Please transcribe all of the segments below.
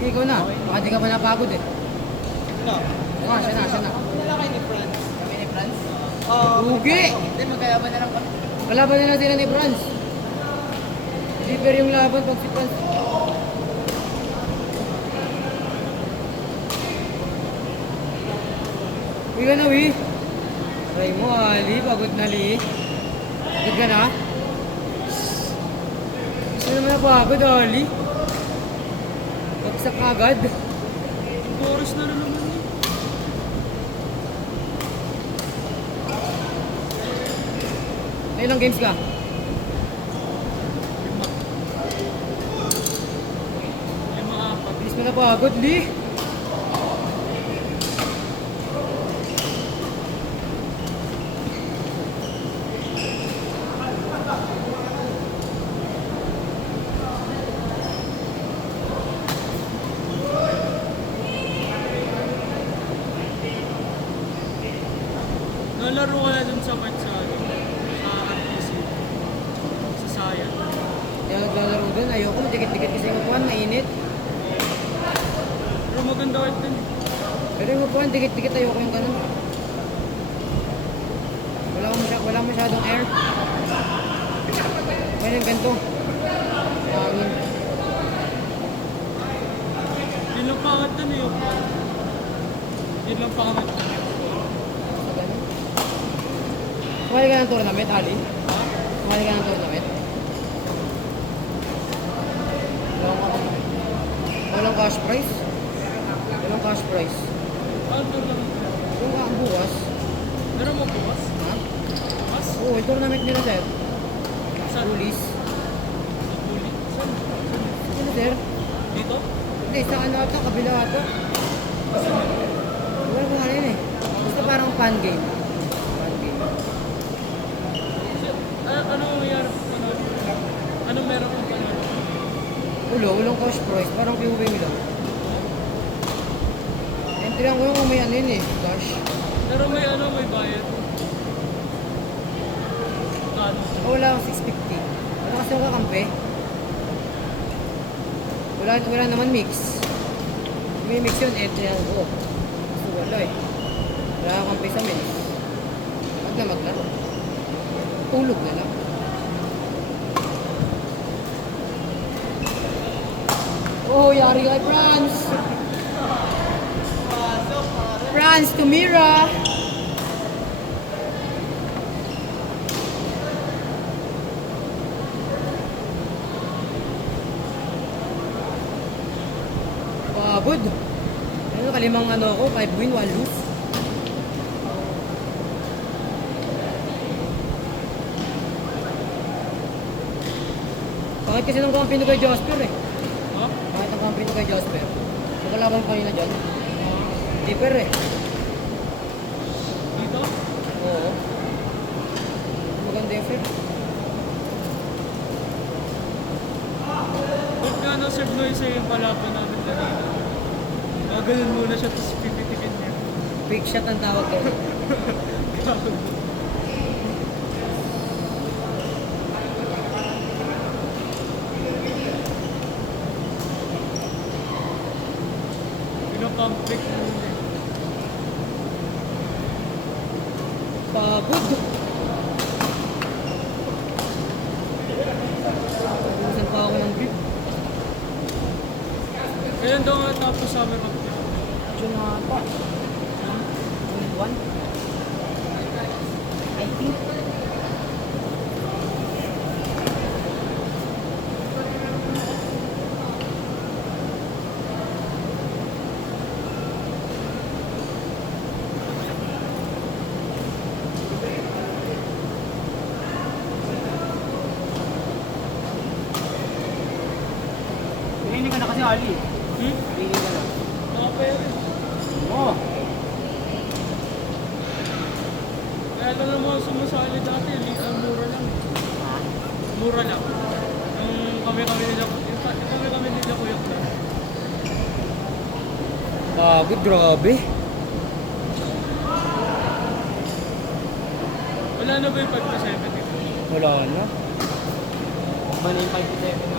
Ikaw na. Baka di ka pa napagod eh. No. Siya na. Wala kayo ni Franz. Kami ni Franz? Ugi! Hindi, magkayaban na lang kami. Kalaban na sila ni Franz. Liver yung laban pag si Franz. Uy ka na, uy. Try mo, Ali. Pagod na, Ali. Pagod ka na? Gusto naman na pagod, Ali. Bagsak agad. Chorus na naman eh. Ilang games ka? Lima apat. Bilis mo na pagod, Li. Nalaro ka na dun sa RTC. Sa Sayan. Kaya naglalaro dun. Ayoko, dikit-dikit kasi yung upuan, mainit. Pero maganda ulit dun. Pero yung upuan, dikit-dikit ayoko yung ganun. Wala masyadong air. Kaya yung ganito. Hangin. Yun lang pangat dun eh. Yun lang pangat dun eh. Kumali ka ng tournament, Ali? Kumali ka ng tournament? Walang cash prize? Walang cash prize. Ano to lang? Kung ang bukas, Meron mo bukas? ha? Bukas? Oo, yung tournament nila, sir. Saan? Rulis. Sa Puli? Saan? Sino, sir? Dito? Hindi, sa ano ito, kabila ito. Wala ko ano yun eh. Basta parang fan game. Fan game. Ano nangyari? Ano meron kang panalo? Walang cash prize, parang viewing lang. Entry lang ko yung kung may ano yun eh, cash. Pero may bayad. Kano? Wala akong 650. Wala kasi ako kakampi. Wala naman mix. May mix yun, entry lang ko. Gusto wala eh. Wala akong kampi sa mix. Wag na maglaro. Tulog na lang. Oh, yari kay Franz! Franz, tumira! Pagod. Ano, kalimang ano ako, 5 win, 1 lose. Bakit kasi nung kampi kay Jasper eh? Ha? Bakit ang kampi kay Jasper? Nakalaban pa na dyan. Deeper eh. Dito? Oo. Maganda yung fair. Ba't nga na-serve no isa yung palaban namin kanina? Gagalan muna siya tapos pipitikin niya. Quick shot ang tawag ko. Gago. Pinapump fake muna eh. Pagod. Ubusan pa ako ng grip. Kailan daw nga tapos summer camp niya? June na pa. June 1. I think. Piliin ka na kasi, Ali. Piliin ka na. Nakapera eh. Oo. Kaya lang naman sumasali dati, mura lang. Mura lang. Yung kami-kami nila, Kuya Clark. Pagod, grabe. Wala na ba yung 5-7 dito? Wala na. Ba na yung 5 to 7 na.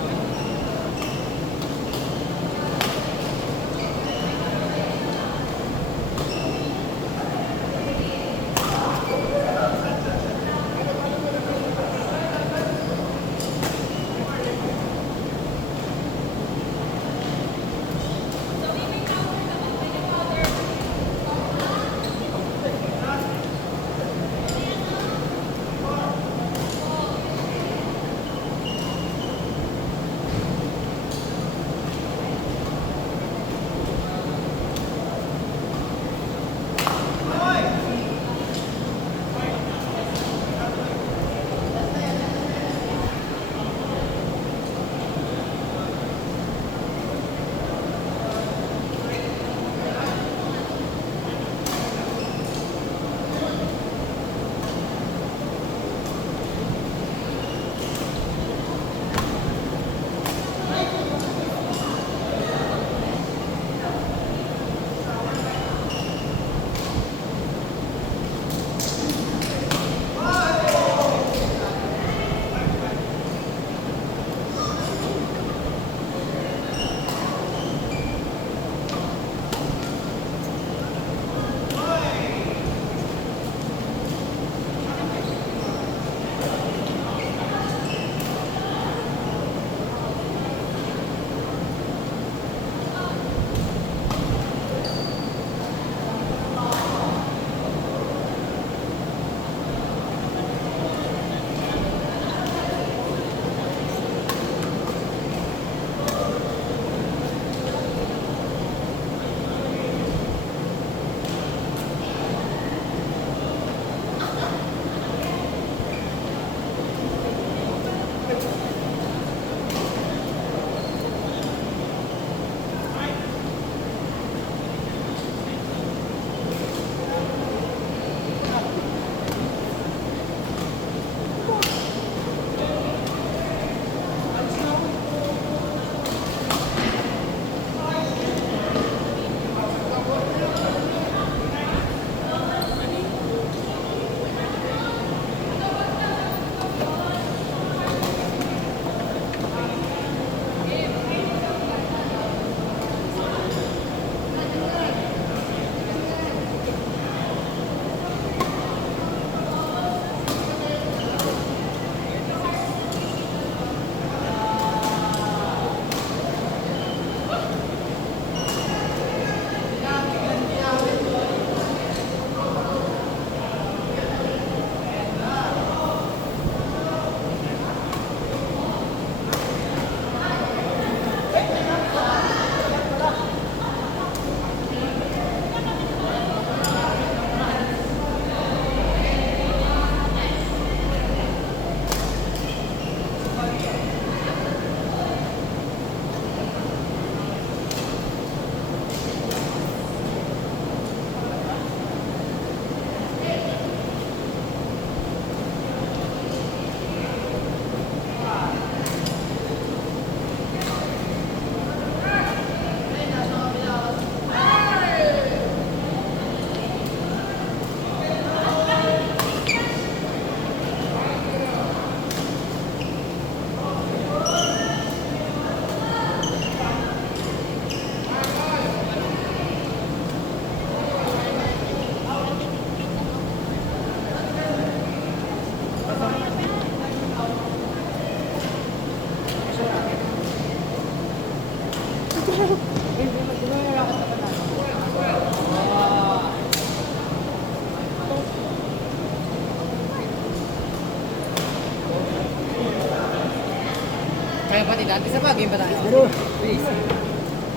Kaya pati dati sa bagay ba tayo? Pero, Please.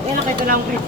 ayan na kayo lang, Chris.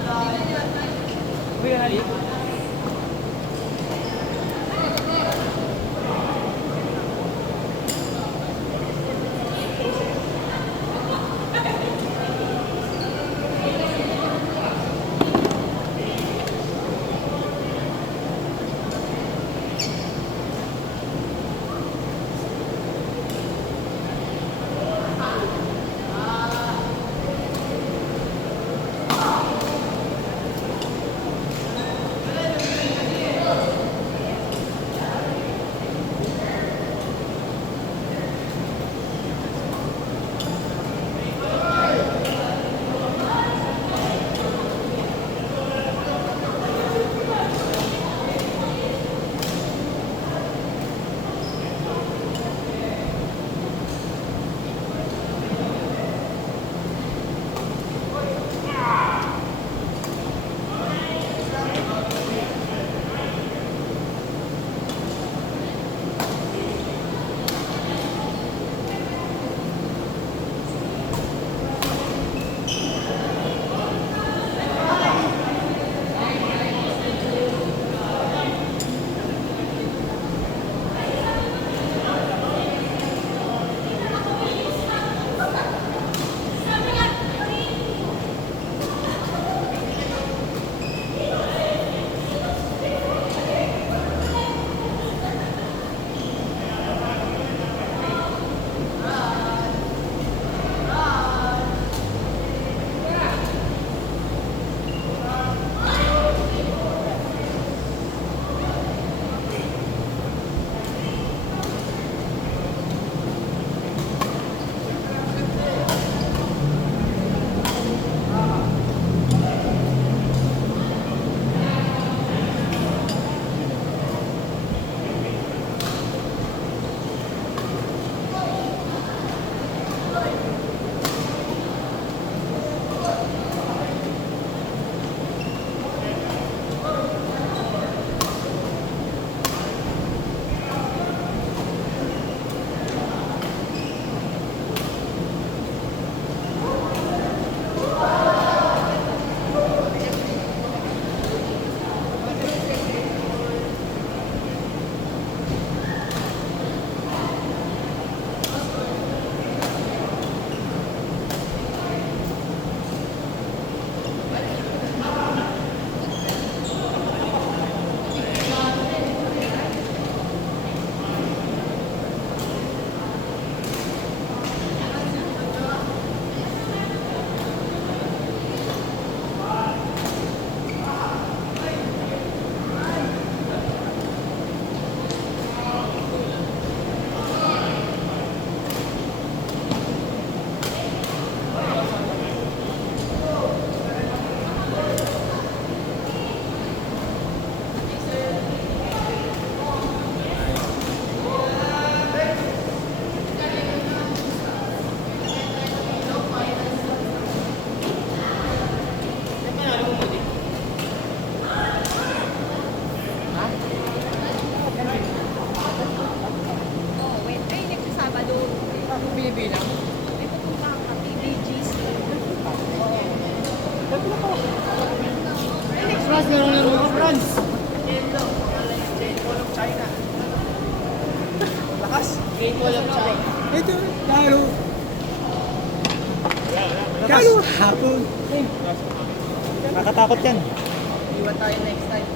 Binibilang. May pupunta ka PBGC. Franz, meron laro ka, Franz. Great Wall of China. Ito, laro. Laro. Hapon. Nakatakot yan. Iwan tayo next time.